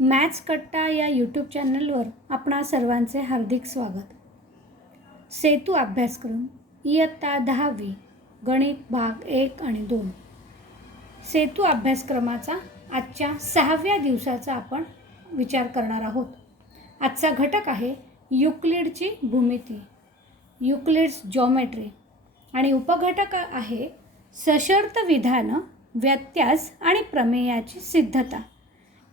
Maths कट्टा या YouTube चॅनलवर आपणा सर्वांचे हार्दिक स्वागत. सेतू अभ्यासक्रम इयत्ता 10वी गणित भाग 1 आणि 2. सेतू अभ्यासक्रमाचा आजच्या 6व्या दिवसाचा आपण विचार करणार आहोत. आजचा घटक आहे युक्लिडची भूमिती, युक्लिड्स जॉमेट्री, आणि उपघटक आहे सशर्त विधान, व्यत्यास आणि प्रमेयाची सिद्धता.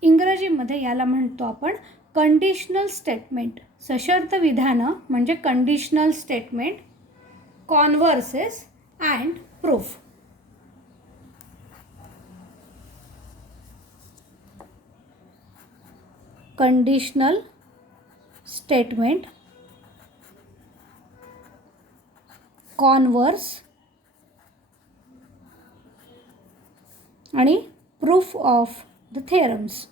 इंग्रजीमध्ये याला म्हणतो आपण कंडिशनल स्टेटमेंट. सशर्त विधानं म्हणजे conditional statement, converses and proof. Conditional statement, converse आणि प्रूफ ऑफ द थेरम्स.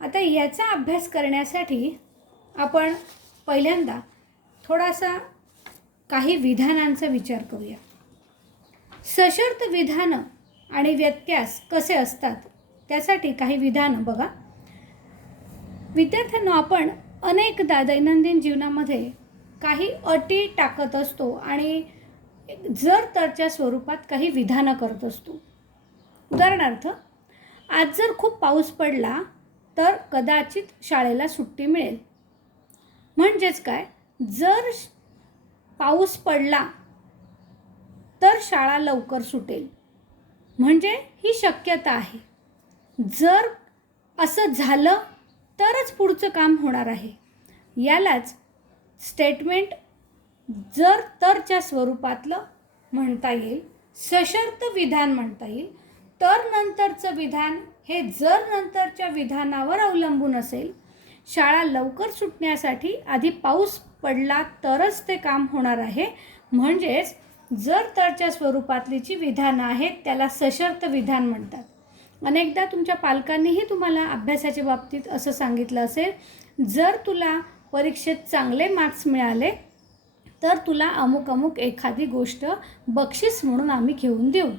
आता याचा अभ्यास करण्यासाठी आपण पहिल्यांदा थोडासा काही विधानांचा विचार करूया. सशर्त विधानं आणि व्यत्यास कसे असतात त्यासाठी काही विधानं बघा. विद्यार्थ्यांना आपण अनेकदा दैनंदिन जीवनामध्ये काही अटी टाकत असतो आणि जर तरच्या स्वरूपात काही विधानं करत असतो. उदाहरणार्थ, आज जर खूप पाऊस पडला तर कदाचित शाळेला सुट्टी मिळेल. म्हणजेच काय, जर पाऊस पडला तर शाळा लवकर सुटेल, म्हणजे ही शक्यता आहे. जर असं झालं तरच पुढचं काम होणार आहे. यालाच स्टेटमेंट जर तरच्या स्वरूपातलं म्हणता येईल, सशर्त विधान म्हणता येईल. तर नंतरचं विधान हे जर नंतरच्या विधानावर अवलंबून असेल. शाळा लवकर सुटण्यासाठी आधी पाऊस पडला तरच ते काम होणार आहे. म्हणजेच जर तरच्या स्वरूपातली जी विधानं आहेत त्याला सशर्त विधान म्हणतात. अनेकदा तुमच्या पालकांनीही तुम्हाला अभ्यासाच्या बाबतीत असं सांगितलं असेल, जर तुला परीक्षेत चांगले मार्क्स मिळाले तर तुला अमुक अमुक एखादी गोष्ट बक्षीस म्हणून आम्ही घेऊन देऊ.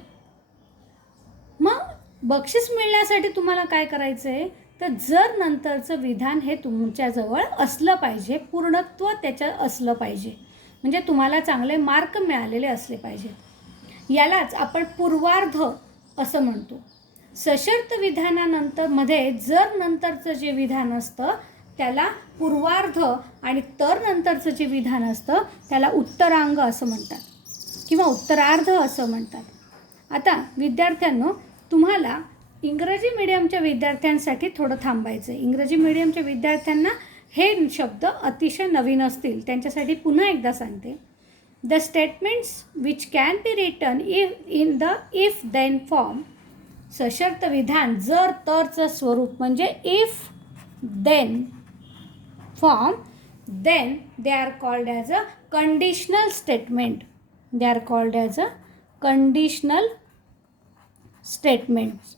मग बक्षीस मिळण्यासाठी तुम्हाला काय करायचं आहे, तर जर नंतरचं विधान हे तुमच्याजवळ असलं पाहिजे, पूर्णत्व त्याचं असलं पाहिजे, म्हणजे तुम्हाला चांगले मार्क मिळालेले असले पाहिजेत. यालाच आपण पूर्वार्ध असं म्हणतो. सशर्त विधानानंतर मध्ये जर नंतरचं जे विधान असतं त्याला पूर्वार्ध आणि तर नंतरचं जे विधान असतं त्याला उत्तरांग असं म्हणतात किंवा उत्तरार्ध असं म्हणतात. आता विद्यार्थ्यांनो, तुम्हाला इंग्रजी मीडियमच्या विद्यार्थ्यांसाठी थोडं थांबायचं आहे. इंग्रजी मीडियमच्या विद्यार्थ्यांना हे शब्द अतिशय नवीन असतील, त्यांच्यासाठी पुन्हा एकदा सांगते. The statements which can be written in the if then form. सशर्त विधान जर तरचं स्वरूप म्हणजे if then form, then they are called as a conditional statement. They are called as a conditional statements.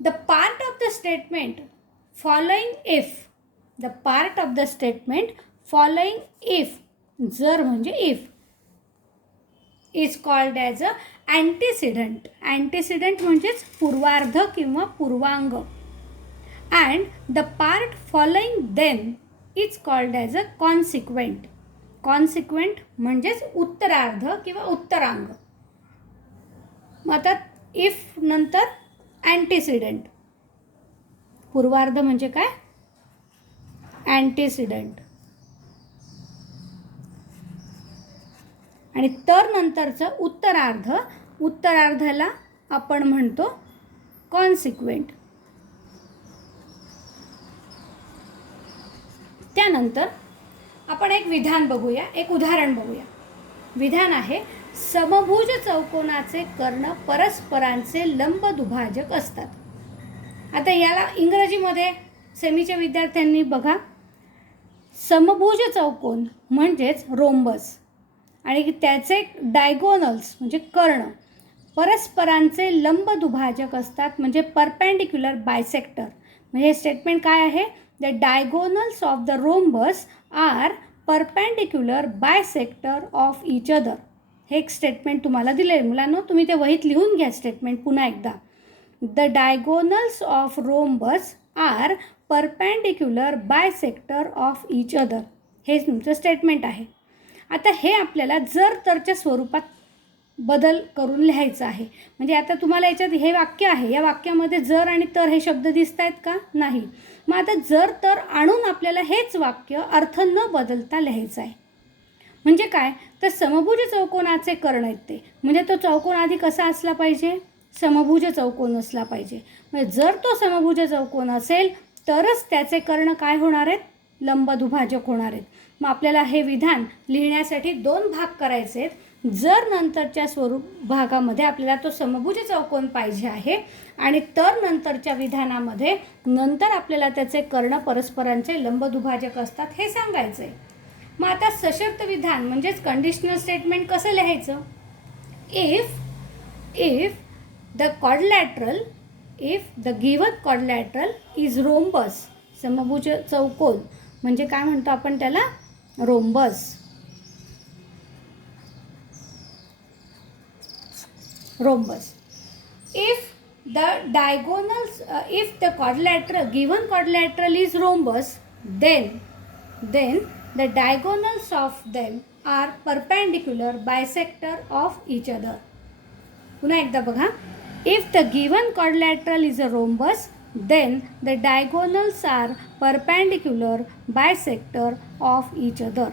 The part of the statement following if, the part of the statement following if, जर म्हणजे if, is called as a antecedent. antecedent म्हणजेच पूर्वार्ध किंवा पूर्वांग. and the part following then is called as a consequent. consequent म्हणजेच उत्तरार्ध किंवा उत्तरांग. मग आता इफ नंतर अँटीसिडंट, पूर्वार्ध म्हणजे काय, अँटीसिडंट, आणि तर नंतरचं उत्तरार्ध, उत्तरार्धाला आपण म्हणतो कॉन्सिक्वेंट. त्यानंतर आपण एक विधान बघूया, एक उदाहरण बघूया. विधान आहे, समभुज चौकोनाचे कर्ण परस्परांचे लंब दुभाजक असतात. आता याला इंग्रजीमध्ये सेमीच्या विद्यार्थ्यांनी बघा, समभुज चौकोन म्हणजेच रोम्बस आणि त्याचे डायगोनल्स म्हणजे कर्ण परस्परांचे लंब दुभाजक असतात, म्हणजे परपेंडिक्युलर बायसेक्टर. म्हणजे स्टेटमेंट काय आहे, the diagonals of the rhombus are perpendicular bisector of each other. हे एक स्टेटमेंट तुम्हाला दिले मुलांनो, तुम्ही ते वहीत लिहून घ्या स्टेटमेंट पुन्हा एकदा. The diagonals of rhombus are perpendicular bisector of each other. हे तुमचं स्टेटमेंट आहे. आता हे आपल्याला जर तरच्या स्वरूपात बदल करून लिहायचं आहे. म्हणजे आता तुम्हाला याच्यात हे वाक्य आहे, या वाक्यामध्ये जर आणि तर हे शब्द दिसत आहेत का? नाही. मग आता जर तर आणून आपल्याला हेच वाक्य अर्थ न बदलता लिहायचं आहे. म्हणजे काय? तर समभुज चौकोनाचे कर्ण आहेत ते. म्हणजे तो चौकोन आधी कसा असला पाहिजे? समभुज चौकोन असला पाहिजे. म्हणजे जर तो समभुज चौकोन असेल तरच त्याचे कर्ण काय होणार आहेत? लंबदुभाजक होणार आहेत. मग आपल्याला हे विधान लिहिण्यासाठी 2 भाग करायचे आहेत. जर नंतरच्या भागामध्ये आपल्याला तो समभुज चौकोन पाहिजे आहे आणि तर नंतरच्या विधानामध्ये नंतर आपल्याला त्याचे कर्ण परस्परांचे लंबदुभाजक असतात हे सांगायचं आहे. मग आता सशर्त विधान म्हणजेच कंडिशनल स्टेटमेंट कसं लिहायचं? If the given quadrilateral is rhombus, समभुज चौकोन म्हणजे काय म्हणतो आपण त्याला? Rhombus. If the given quadrilateral is rhombus, then the diagonals of them are perpendicular bisector of each other. पुन्हा एकदा बघा. If the given quadrilateral is a rhombus, then the diagonals are perpendicular bisector of each other.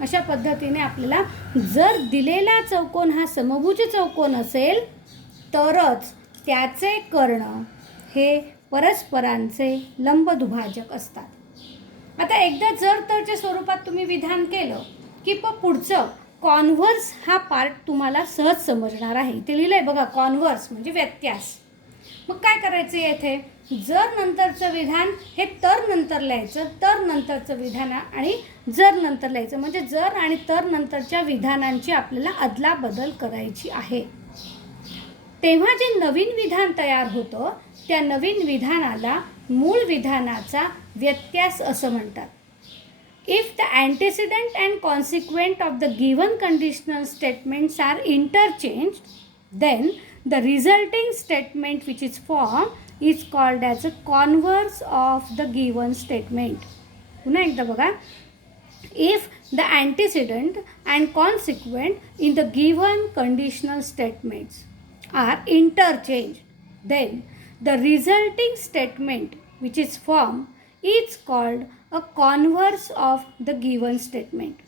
अशा पद्धतीने आपल्याला जर दिलेला चौकोन हा समभुज चौकोन असेल तरच त्याचे कर्ण हे परस्परांचे लंबदुभाजक असतात. आता एकदा जर तरच्या स्वरूपात तुम्ही विधान केलं की पुढचं कॉन्व्हर्स हा पार्ट तुम्हाला सहज समजणार आहे. इथे लिहिलं आहे बघा, कॉन्व्हर्स म्हणजे व्यत्यास. मग काय करायचं येथे? जर नंतरचं विधान हे तर नंतर लिहायचं, तर नंतरचं विधान आणि जर नंतर लिहायचं. म्हणजे जर आणि तर नंतरच्या विधानांची आपल्याला अदलाबदल करायची आहे. तेव्हा जे नवीन विधान तयार होतं त्या नवीन विधानाला मूळ विधानाचा व्यत्यास असं म्हणतात. If the antecedent and consequent of the given conditional statements are interchanged, then the resulting statement which is formed is called as a converse of the given statement. पुन्हा एकदा बघा. If the antecedent and consequent in the given conditional statements are interchanged, then the resulting statement which is formed is called a converse of the given statement.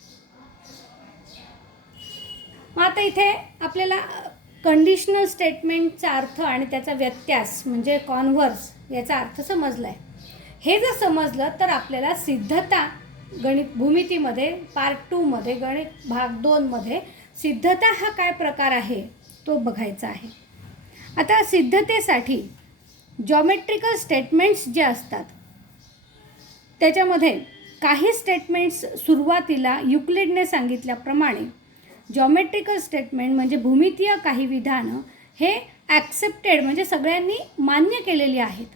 मग आता इथे आपल्याला conditional स्टेटमेंटचा अर्थ आणि त्याचा व्यत्यास म्हणजे कॉन्व्हर्स याचा अर्थ समजला आहे. हे जर समजलं तर आपल्याला सिद्धता गणित भूमितीमध्ये पार्ट 2मध्ये गणित भाग 2मध्ये सिद्धता हा काय प्रकार आहे तो बघायचा आहे. आता सिद्धतेसाठी जॉमेट्रिकल स्टेटमेंट्स जे असतात त्याच्यामध्ये काही स्टेटमेंट्स सुरुवातीला युक्लिडने सांगितल्याप्रमाणे जॉमेट्रिकल स्टेटमेंट म्हणजे भूमितीय काही विधानं हे ॲक्सेप्टेड म्हणजे सगळ्यांनी मान्य केलेली आहेत,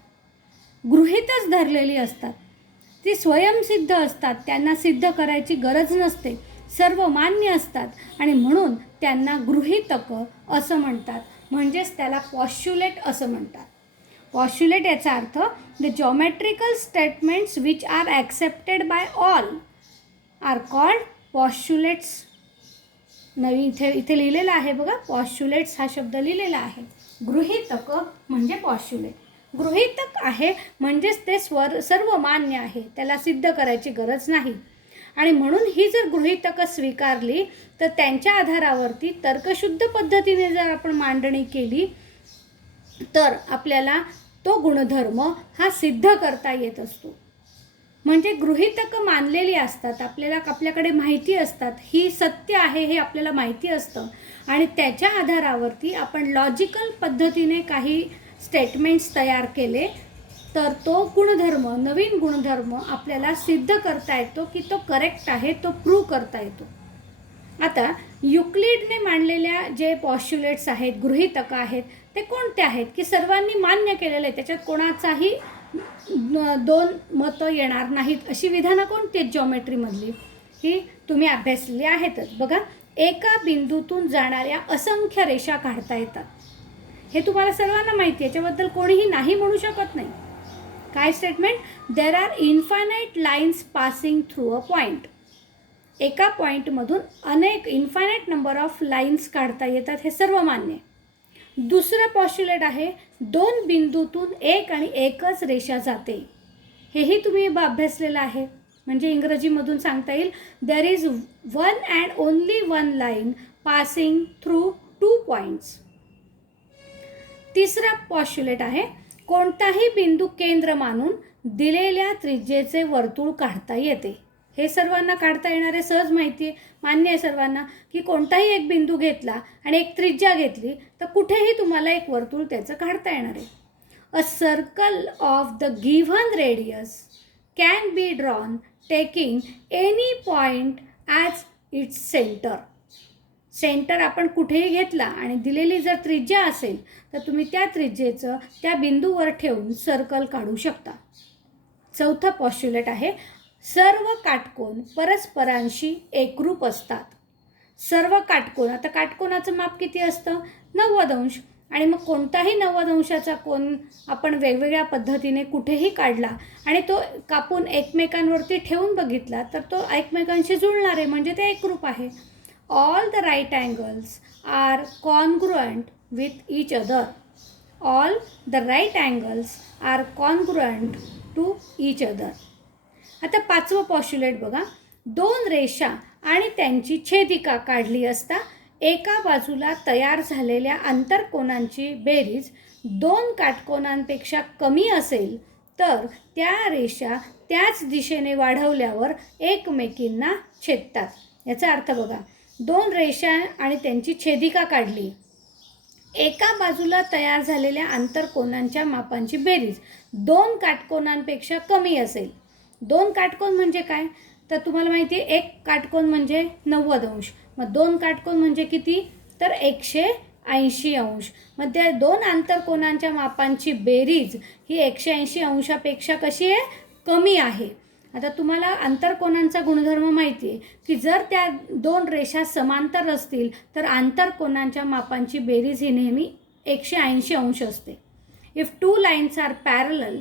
गृहीतच धरलेली असतात, ती स्वयंसिद्ध असतात, त्यांना सिद्ध करायची गरज नसते, सर्व मान्य असतात आणि म्हणून त्यांना गृहीतक असं म्हणतात. म्हणजेच त्याला पॉस्च्युलेट असं म्हणतात. पॉस्च्युलेट याचा अर्थ the geometrical statements which are accepted by all are called postulates. इथे लिहिलेलं आहे बघा, पॉस्च्युलेट्स हा शब्द लिहिलेला आहे. गृहीतक म्हणजे पॉस्च्युलेट. गृहीतक आहे म्हणजेच ते सर्व मान्य आहे, त्याला सिद्ध करायची गरज नाही. आणि म्हणून ही जर गृहीतकं स्वीकारली तर त्यांच्या आधारावरती तर्कशुद्ध पद्धतीने जर आपण मांडणी केली तर आपल्याला तो गुणधर्म हा सिद्ध करता येत असतो. म्हणजे गृहीतकं मानलेली असतात, आपल्याकडे माहिती असतात, ही सत्य आहे हे आपल्याला माहिती असतं आणि त्याच्या आधारावरती आपण लॉजिकल पद्धतीने काही स्टेटमेंट्स तयार केले तर तो गुणधर्म, नवीन गुणधर्म आपल्याला सिद्ध करता येतो की तो करेक्ट आहे, तो प्रूव्ह करता येतो. आता युक्लिडने मांडलेल्या जे पॉस्च्युलेट्स आहेत, गृहीतक आहेत, ते कोणते आहेत की सर्वांनी मान्य केलेले आहे, त्याच्यात कोणाचाही 2 मतं येणार नाहीत अशी विधानं कोणती आहेत जॉमेट्रीमधली? ही तुम्ही अभ्यासलेली आहेतच. बघा, एका बिंदूतून जाणाऱ्या असंख्य रेषा काढता येतात. हे तुम्हाला सर्वांना माहिती आहे, याच्याबद्दल कोणीही नाही म्हणू शकत नाही. काय statement? There are infinite lines passing through a point. एका पॉईंटमधून अनेक इन्फायनाईट नंबर ऑफ लाईन्स काढता येतात, हे सर्व मान्य आहे. दुसरं पॉस्ट्युलेट आहे, दोन बिंदूतून एक आणि एकच रेषा जाते. हेही तुम्ही अभ्यासलेलं आहे. म्हणजे इंग्रजीमधून सांगता येईल, there is one and only one line passing through to points. तिसरा पॉस्ट्युलेट आहे, कोणताही बिंदू केंद्र मानून दिलेल्या त्रिज्येचे वर्तुळ काढता येते. हे सर्वांना काढता येणारे सहज माहिती आहे, मान्य आहे सर्वांना, की कोणताही एक बिंदू घेतला आणि एक त्रिज्या घेतली तर कुठेही तुम्हाला एक वर्तुळ त्याचं काढता येणार आहे. A circle of the given radius can be drawn taking any point as its centre. Centre आपण कुठेही घेतला आणि दिलेली जर त्रिज्या असेल तर तुम्ही त्या त्रिज्येचं त्या बिंदूवर ठेवून सर्कल काढू शकता. चौथा पॉस्ट्युलेट आहे, सर्व काटकोन परस्परांशी एकरूप असतात. सर्व काटकोन, आता काटकोनाचं माप किती असतं? 90 अंश. आणि मग कोणताही 90 अंशाचा कोन आपण वेगवेगळ्या पद्धतीने कुठेही काढला आणि तो कापून एकमेकांवरती ठेवून बघितला तर तो एकमेकांशी जुळणार आहे, म्हणजे ते एकरूप आहे. All the right angles are congruent with each other. All the right angles are congruent to each other. आता पाचवं पॉस्ट्युलेट बघा, दोन रेषा आणि त्यांची छेदिका काढली असता एका बाजूला तयार झालेल्या आंतरकोनांची बेरीज दोन काटकोनांपेक्षा कमी असेल तर त्या रेषा त्याच दिशेने वाढवल्यावर एकमेकींना छेदतात. याचा अर्थ बघा, दोन रेषा आणि त्यांची छेदिका काढली, एका बाजूला तयार झालेल्या आंतरकोनांच्या मापांची बेरीज दोन काटकोनांपेक्षा कमी असेल. दोन काटकोन म्हणजे काय? तर तुम्हाला माहिती आहे, एक काटकोन म्हणजे 90 अंश, मग दोन काटकोन म्हणजे किती? तर 180 अंश. मग त्या दोन आंतरकोनांच्या मापांची बेरीज ही 180 अंशापेक्षा कशी आहे? कमी आहे. आता तुम्हाला आंतरकोनांचा गुणधर्म माहिती आहे की जर त्या दोन रेषा समांतर असतील तर आंतरकोनांच्या मापांची बेरीज ही नेहमी 180 अंश असते. If two lines are parallel,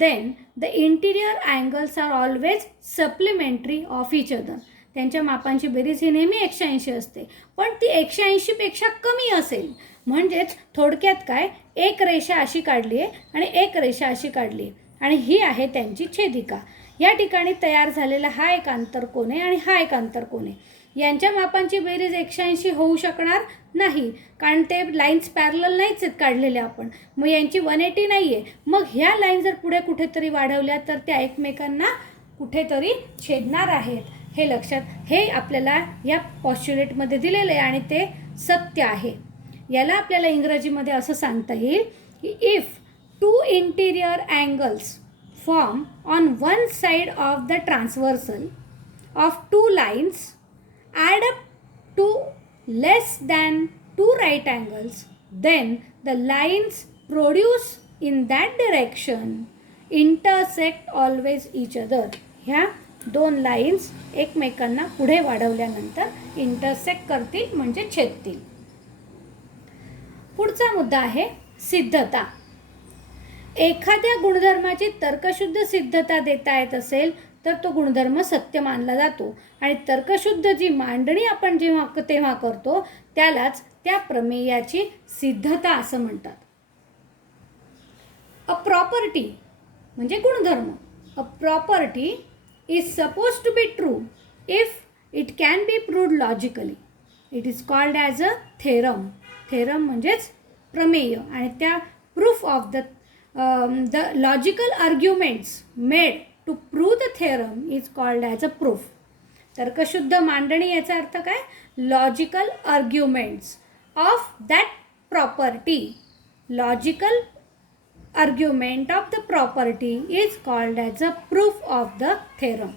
then the interior angles are always supplementary of each other. त्यांच्या मापांची बेरीज ही नेहमी 180 असते, पण ती 180 पेक्षा कमी असेल. म्हणजेच थोडक्यात काय, एक रेषा अशी काढली आहे आणि एक रेषा अशी काढली आहे आणि ही आहे त्यांची छेदिका. या ठिकाणी तयार झालेला हा एक आंतरकोन आहे आणि हा एक आंतरकोन आहे. यांच्या मापांची बेरीज 180 होऊ शकणार नाही, कारण ते लाईन्स पॅरलल नाहीच आहेत काढलेल्या आपण. मग यांची 180 नाही आहे. मग ह्या लाईन जर पुढे कुठेतरी वाढवल्या तर त्या एकमेकांना कुठेतरी छेदणार आहेत. हे लक्षात, हे आपल्याला या पॉस्ट्युलेटमध्ये दिलेलं आहे आणि ते सत्य आहे. याला आपल्याला इंग्रजीमध्ये असं सांगता येईल की if two interior angles form on one side of the transversal of two lines add up to less than two right angles, then the lines produced in that direction intersect always each other. ह्या दोन lines एकमेकांना पुढे वाढवल्यानंतर intersect करतील, म्हणजे छेदतील. पुढचा मुद्दा आहे सिद्धता. एखाद्या गुणधर्माची तर्कशुद्ध सिद्धता देता येत असेल तर तो गुणधर्म सत्य मानला जातो आणि तर्कशुद्ध जी मांडणी आपण तेव्हा करतो त्यालाच त्या प्रमेयाची सिद्धता असं म्हणतात. अ प्रॉपर्टी म्हणजे गुणधर्म. A property is suppose to be true if it can be proved logically. It is called as a theorem. Theorem म्हणजेच प्रमेय आणि त्या proof of the logical arguments made to prove the theorem is called as a proof. तर्कशुद्ध मांडणी याचा अर्थ काय? Logical arguments of that property. Logical argument of the property is called as a proof of the theorem.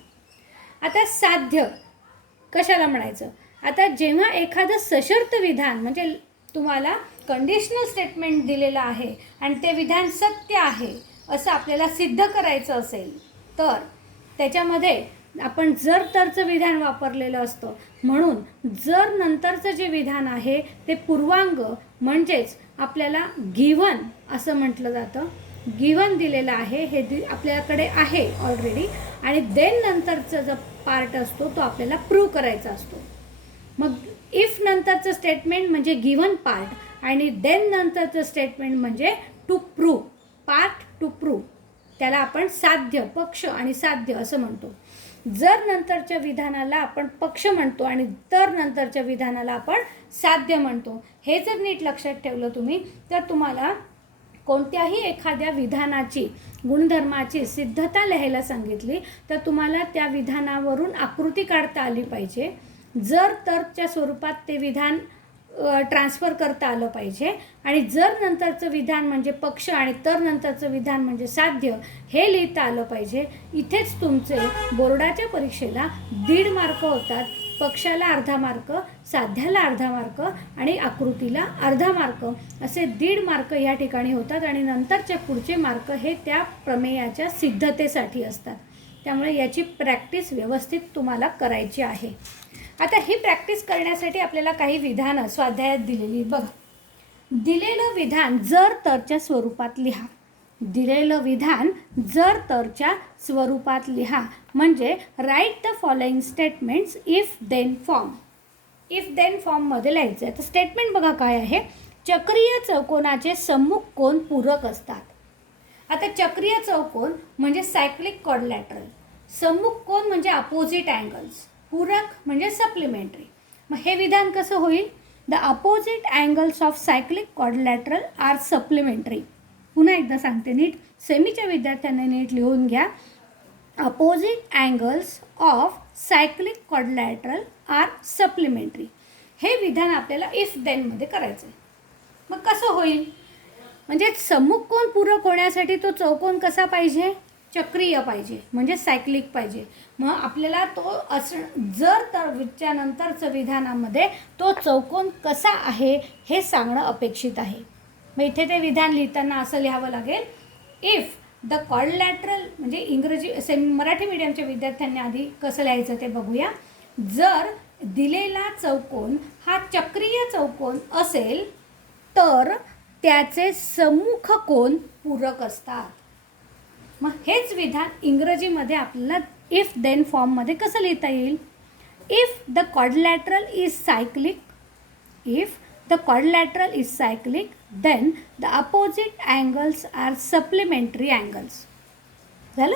आता साध्य कशाला म्हणायचं? आता जेव्हा एखादं सशर्त विधान म्हणजे तुम्हाला कंडिशनल स्टेटमेंट दिलेलं आहे आणि ते विधान सत्य आहे असं आपल्याला सिद्ध करायचं असेल तर त्याच्यामध्ये आपण जर तरचं विधान वापरलेलं असतं. म्हणून जर नंतरचं जे विधान आहे ते पूर्वांग म्हणजेच आपल्याला गिव्हन असं म्हटलं जातं. गिव्हन दिलेलं आहे, हे आपल्याकडे आहे ऑलरेडी, आणि देन नंतरचा जो पार्ट असतो तो आपल्याला प्रूव्ह करायचा असतो. मग इफ नंतरचं स्टेटमेंट म्हणजे गिव्हन पार्ट आणि देन नंतरचं स्टेटमेंट म्हणजे to prove, part to prove. त्याला आपण साध्य, पक्ष आणि साध्य असं म्हणतो. जर नंतरच्या विधानाला आपण पक्ष म्हणतो आणि तर नंतरच्या विधानाला आपण साध्य म्हणतो. हे जर नीट लक्षात ठेवलं तुम्ही तर तुम्हाला कोणत्याही एखाद्या विधानाची, गुणधर्माची सिद्धता लिहायला सांगितली तर तुम्हाला त्या विधानावरून आकृती काढता आली पाहिजे. जर तरच्या स्वरूपात ते विधान ट्रान्सफर करता आलं पाहिजे आणि जर नंतरचं विधान म्हणजे पक्ष आणि तर नंतरचं विधान म्हणजे साध्य हे लिहिता आलं पाहिजे. इथेच तुमचे बोर्डाच्या परीक्षेला 1.5 मार्क होतात. पक्षाला अर्धा मार्क, साध्याला अर्धा मार्क आणि आकृतीला अर्धा मार्क असे 1.5 मार्क या ठिकाणी होतात आणि नंतरचे पुढचे मार्क हे त्या प्रमेयाच्या सिद्धतेसाठी असतात. त्यामुळे याची प्रॅक्टिस व्यवस्थित तुम्हाला करायची आहे. आता ही प्रॅक्टिस करण्यासाठी आपल्याला काही विधानं स्वाध्यायात दिलेली बघा. दिलेलं विधान जर तरच्या स्वरूपात लिहा. दिलेलं विधान जर तरच्या स्वरूपात लिहा म्हणजे write the following statements if then form. If then फॉर्ममध्ये लिहायचं आहे. तर स्टेटमेंट बघा काय आहे. चक्रीय चौकोनाचे सम्मुख कोन पूरक असतात. आता चक्रीय चौकोन म्हणजे सायक्लिक क्वाड्रिलॅटरल, सम्मुख कोन म्हणजे अपोजिट अँगल्स, पूरक म्हणजे सप्लिमेंटरी. मग हे विधान कसं होईल. The opposite angles of cyclic quadrilateral are supplementary. पुन्हा एकदा सांगते नीट, सेमीच्या विद्यार्थ्यांनी नीट लिहून घ्या. Opposite angles of cyclic quadrilateral are supplementary. हे विधान आपल्याला इफ देनमध्ये करायचं आहे. मग कसं होईल म्हणजे सम्मुख कोन पूरक होण्यासाठी तो चौकोन कसा पाहिजे, चक्रीय पाहिजे म्हणजे सायक्लिक पाहिजे. मग आपल्याला तो जर तरच्या नंतरचं विधानामध्ये तो चौकोन कसा आहे हे सांगणं अपेक्षित आहे. मग इथे ते विधान लिहिताना असं लिहावं लागेल. इफ द क्वाड्रिलॅटरल म्हणजे मराठी मीडियमच्या विद्यार्थ्यांनी आधी कसं लिहायचं ते बघूया. जर दिलेला चौकोन हा चक्रीय चौकोन असेल तर त्याचे सम्मुख कोन पूरक असतात. मग हेच विधान इंग्रजीमध्ये आपल्याला इफ देन फॉर्ममध्ये कसं लिहिता येईल. If the quadrilateral is cyclic, if the quadrilateral is cyclic then the opposite angles are supplementary angles. झालं.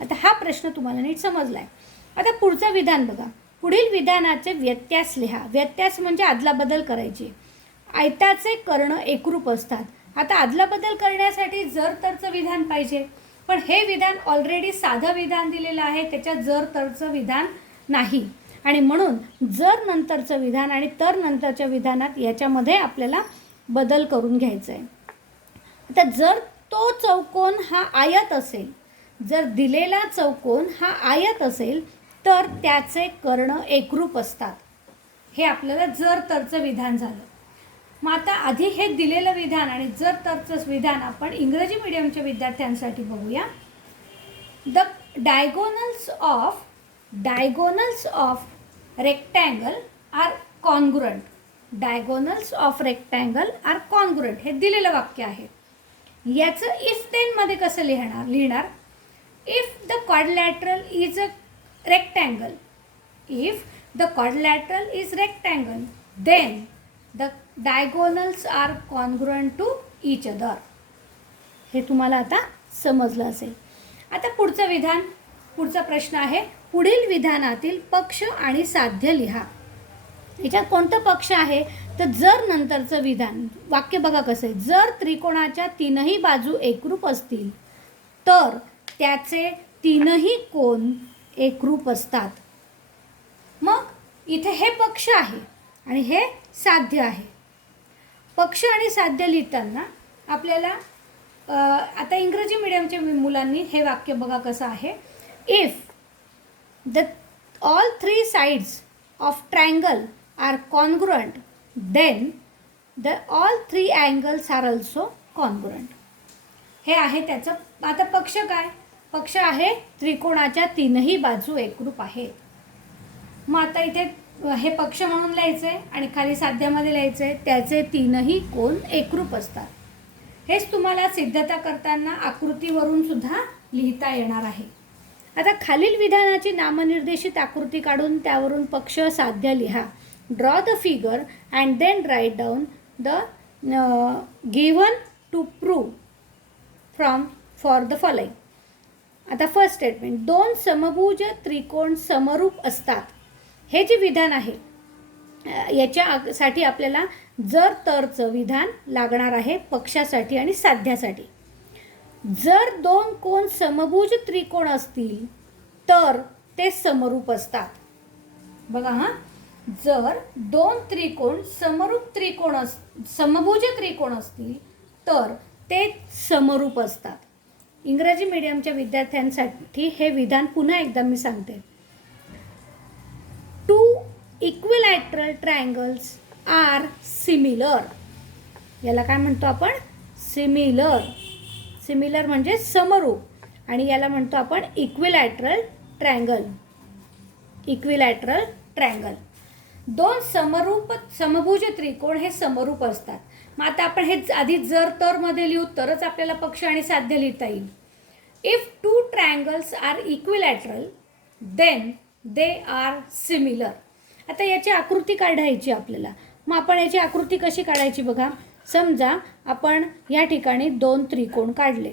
आता हा प्रश्न तुम्हाला नीट समजला आहे. आता पुढचं विधान बघा. पुढील विधानाचे व्यत्यास लिहा. व्यत्यास म्हणजे अदलाबदल करायची. आयताचे कर्ण एकरूप असतात. आता अदलाबदल करण्यासाठी जर तरचं विधान पाहिजे, पण हे विधान ऑलरेडी साधं विधान दिलेलं आहे, त्याच्यात जर तरचं विधान नाही आणि म्हणून जर नंतरचं विधान आणि तर नंतरच्या विधानात याच्यामध्ये आपल्याला बदल करून घ्यायचं आहे. आता जर तो चौकोन हा आयत असेल, जर दिलेला चौकोन हा आयत असेल तर त्याचे कर्ण एकरूप असतात. हे आपल्याला जर तरचं विधान झालं. मग आता आधी हे दिलेलं विधान आणि जर तरचं विधान आपण इंग्रजी मीडियमच्या विद्यार्थ्यांसाठी बघूया. The diagonals of rectangle are congruent. Diagonals of rectangle are congruent हे दिलेलं वाक्य आहे. याचं इफ देनमध्ये कसं लिहिणार. If the quadrilateral is a rectangle, if the quadrilateral is rectangle then the diagonals are congruent to each other. हे तुम्हाला आता समजलं असेल. आता पुढचं विधान, पुढचा प्रश्न आहे. पुढील विधानातील पक्ष आणि साध्य लिहा. याच्यात कोणतं पक्ष आहे तर जर नंतरचं विधान. वाक्य बघा कसं आहे. जर त्रिकोणाच्या तीनही बाजू एकरूप असतील तर त्याचे तीनही कोन एकरूप असतात. मग इथे हे पक्ष आहे आणि हे साध्य आहे. पक्ष आणि साध्य लिहिताना आपल्याला आता इंग्रजी मीडियमच्या मुलांनी हे वाक्य बघा कसं आहे. If the all 3 sides of triangle are congruent then the all 3 angles are also congruent. हे आहे त्याचं. आता पक्ष काय. पक्ष आहे त्रिकोणाच्या तीनही बाजू एकरूप आहेत. मग आता इथे हे पक्ष म्हणून लिहायचं आहे आणि खाली साध्यामध्ये लिहायचं आहे, त्याचे तीनही कोन एकरूप असतात. हेच तुम्हाला सिद्धता करताना आकृतीवरून सुद्धा लिहिता येणार आहे. आता खालील विधानाची नामनिर्देशित आकृती काढून त्यावरून पक्ष साध्य लिहा. Draw the figure and then write down the given to prove from for the following. आता फर्स्ट स्टेटमेंट, दोन समभुज त्रिकोण समरूप असतात. हे जे विधान आहे याच्यासाठी आपल्याला जर तरचं विधान लागणार आहे पक्षासाठी आणि साध्यासाठी. जर दोन कोण समभुज त्रिकोण असतील तर ते समरूप असतात. बघा हां, जर दोन त्रिकोण समभुज त्रिकोण असतील तर ते समरूप असतात. इंग्रजी मीडियमच्या विद्यार्थ्यांसाठी हे विधान पुन्हा एकदा मी सांगते. Two equilateral triangles are similar. याला काय म्हणतो आपण? सिमिलर. सिमिलर म्हणजे समरूप, आणि याला म्हणतो आपण इक्विलॅटरल ट्रायंगल. Equilateral triangle. दोन समभुज त्रिकोण हे समरूप असतात. मग आता आपण हे आधी जर तर मध्ये लिहू तरच आपल्याला पक्ष आणि साध्य लिहिता येईल. If two triangles are equilateral then they are similar. आता याची आकृती काढायची आपल्याला. मग आपण याची आकृती कशी काढायची बघा. समजा आपण या ठिकाणी दोन त्रिकोण काढले.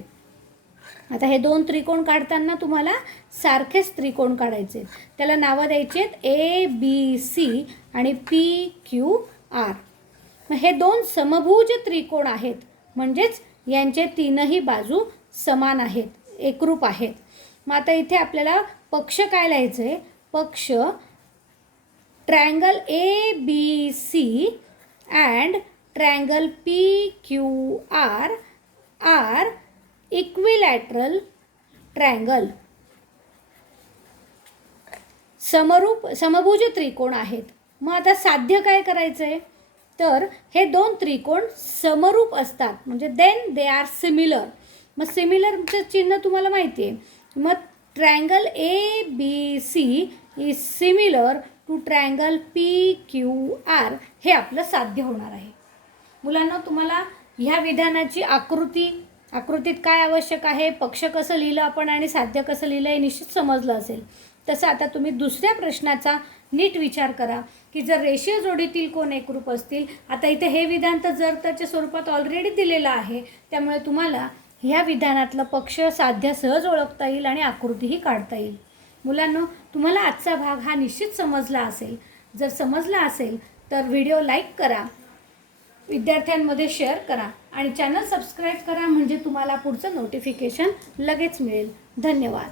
आता हे दोन त्रिकोण काढताना तुम्हाला सारखेच त्रिकोण काढायचे. त्याला नावं द्यायची आहेत ABC आणि PQR. मग हे दोन समभुज त्रिकोण आहेत, म्हणजेच यांचे तीनही बाजू समान आहेत, एकरूप आहेत. मग आता इथे आपल्याला पक्ष काय लिहायचं आहे? पक्ष triangle ABC and triangle PQR are equilateral triangle. समभुज त्रिकोण आहेत. मग आता साध्य काय करायचं आहे? तर हे दोन त्रिकोण समरूप असतात, म्हणजे देन दे आर सिमिलर. मग सिमिलरचं चिन्ह तुम्हाला माहिती आहे. मग triangle ABC is similar to triangle PQR. हे आपलं साध्य होणार आहे. मुलांना तुम्हाला ह्या विधानाची आकृतीत काय आवश्यक आहे, पक्ष कसं लिहिलं आपण आणि साध्य कसं लिहिलं हे निश्चित समजलं असेल. तसं आता तुम्ही दुसऱ्या प्रश्नाचा नीट विचार करा की जर रेषीय जोडीतील कोण एकरूप असतील. आता इथे हे विधान तर जर तरच्या स्वरूपात ऑलरेडी दिलेलं आहे, त्यामुळे तुम्हाला ह्या विधानातलं पक्ष साध्य सहज ओळखता येईल आणि आकृतीही काढता येईल. मुलांनो, तुम्हाला आजचा भाग हा निश्चित समजला असेल. जर समजला असेल तर व्हिडिओ लाईक करा, विद्यार्थ्यांमध्ये शेअर करा आणि चॅनल सबस्क्राईब करा, म्हणजे तुम्हाला पुढचं नोटिफिकेशन लगेच मिळेल. धन्यवाद.